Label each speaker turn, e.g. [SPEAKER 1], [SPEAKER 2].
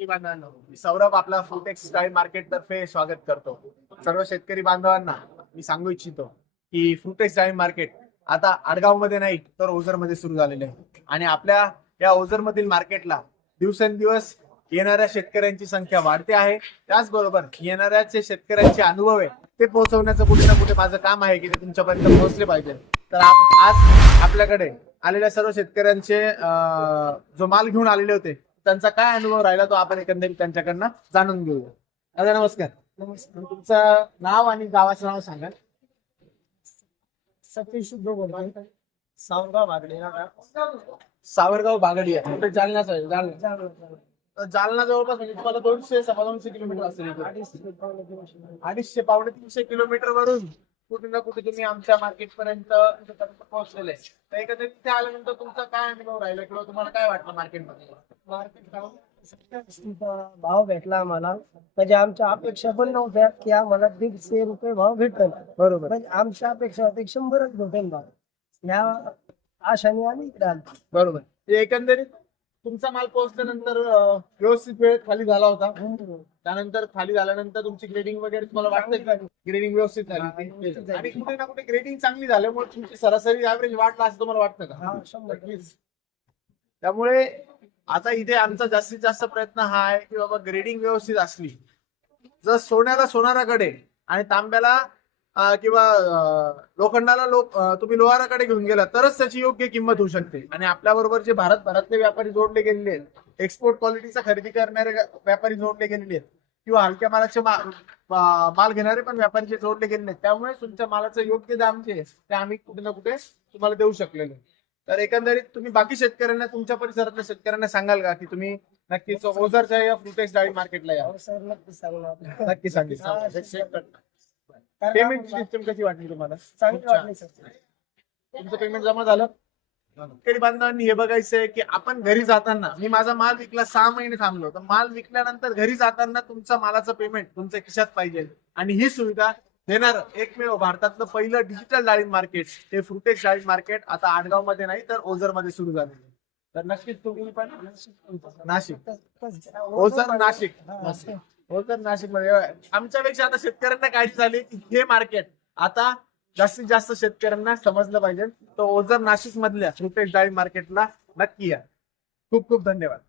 [SPEAKER 1] शेतकरी सौरभ आपला fruit एक्सटाईल market तर्फे स्वागत करतो. सर्व शेतकरी बांधवांना मी सांगू इच्छितो की फ्रूट एक्सटाईल मार्केट आता आडगावमध्ये नाही तर ओझरमध्ये सुरू झालेले आहे. आणि आपल्या या ओझर मधील मार्केटला दिवसेंदिवस येणाऱ्या शेतकऱ्यांची संख्या वाढते आहे. त्याचबरोबर येणाऱ्या जे शेतकऱ्यांचे अनुभव आहे ते पोहोचवण्याचं कुठे ना कुठे माझं काम आहे की ते तुमच्यापर्यंत पोहोचले पाहिजे. तर आज आपल्याकडे आलेल्या सर्व शेतकऱ्यांचे जो माल घेऊन आलेले होते त्यांचा काय अनुभव राहिला तो आपण एकंदरीत त्यांच्याकडनं जाणून घेऊया. दादा नमस्कार. नमस्कार. तुमचं नाव आणि गावाचं नाव सांगा
[SPEAKER 2] सतीश सावरगाव भागडे
[SPEAKER 1] सावरगाव बागडी आहे. कुठे? जालनाच आहे जालना. जालना. जवळपास म्हणजे तुम्हाला दोनशे सव्वा दोनशे किलोमीटर असेल. अडीचशे पावणे तीनशे. किलोमीटर वरून कुठे ना कुठे तुम्ही आमच्या मार्केट पर्यंत पोहोचलेले. तर एकंदरीत तिथे आल्यानंतर तुमचा काय अनुभव राहिला किंवा तुम्हाला काय वाटलं मार्केटमध्ये
[SPEAKER 2] मार्केट भाव भेटला आम्हाला. म्हणजे आमच्या अपेक्षा पण नव्हत्या की आम्हाला दीडशे रुपये भाव भेटेल.
[SPEAKER 1] बरोबर.
[SPEAKER 2] म्हणजे आमच्या अपेक्षा होते शंभरच भेटेल भाव. ह्या आशाने आम्ही इकडे आलो.
[SPEAKER 1] बरोबर. एकंदरीत तुमचा माल पोहोचल्यानंतर अं, व्यवस्थित वेळेत खाली झाला होता. त्यानंतर खाली झाल्यानंतर तुमची ग्रेडिंग वगैरे तुम्हाला वाटतं का? ग्रेडिंग व्यवस्थित झाली
[SPEAKER 2] झाली.
[SPEAKER 1] आणि कुठे ना कुठे ग्रेडिंग चांगली झाल्यामुळे तुमची सरासरी ऍव्हरेज वाढला असं तुम्हाला वाटतं का?
[SPEAKER 2] हा शंभर
[SPEAKER 1] नक्कीच. त्यामुळे आता इथे आमचा जास्तीत जास्त प्रयत्न हा आहे की बाबा ग्रेडिंग व्यवस्थित असली. जर सोन्याला सोनाराकडे आणि तांब्याला किंवा लोखंडाला लोक तुम्ही लोहाराकडे घेऊन गेला तरच त्याची योग्य किंमत होऊ शकते. आणि आपल्या बरोबर जे भारत भरातले व्यापारी जोडले गेलेले आहेत एक्सपोर्ट क्वालिटीचा खरेदी करणारे व्यापारी जोडले गेलेले आहेत किंवा हलक्या मालाचे माल घेणारे पण व्यापारी जे जोडले गेलेले आहेत त्यामुळे तुमच्या मालाचं योग्य दाम जे ते आम्ही कुठे ना कुठे तुम्हाला देऊ शकलेलो. तर एकंदरीत तुम्ही बाकी शेतकऱ्यांना तुमच्या परिसरातल्या शेतकऱ्यांना सांगाल का की तुम्ही नक्कीच ओझरच्या या फ्रुटेक्स डाळी मार्केटला या?
[SPEAKER 2] सर नक्की हा,
[SPEAKER 1] सांगितलं पेमेंट सिस्टम कशी वाटली तुम्हाला?
[SPEAKER 2] चांगली वाटली सर
[SPEAKER 1] तुमचं पेमेंट जमा झालं? शेतकरी बांधवांनी हे बघायचंय की आपण घरी जाताना मी माझा माल विकला सहा महिने थांबलो तर माल विकल्यानंतर घरी जाताना तुमच्या मालाचं पेमेंट तुमच्या खिशात पाहिजे. आणि ही सुविधा देणार एकमेव भारतातलं पहिलं डिजिटल डाळिंब मार्केट हे फ्रुटेक्स डाळिंब मार्केट आता आडगावमध्ये नाही तर ओझरमध्ये सुरू झालेलं आहे. तर नक्कीच तुम्ही पण नाशिक. ओझर नाशिक. ओझर नाशिकमध्ये म्हणजे आमच्यापेक्षा आता शेतकऱ्यांना काळजी झाली की हे मार्केट आता जास्तीत जास्त शेतकऱ्यांना समजलं पाहिजे. तर ओझर नाशिक मधल्या रुपेश डाळी मार्केटला नक्की या. खूप खूप धन्यवाद.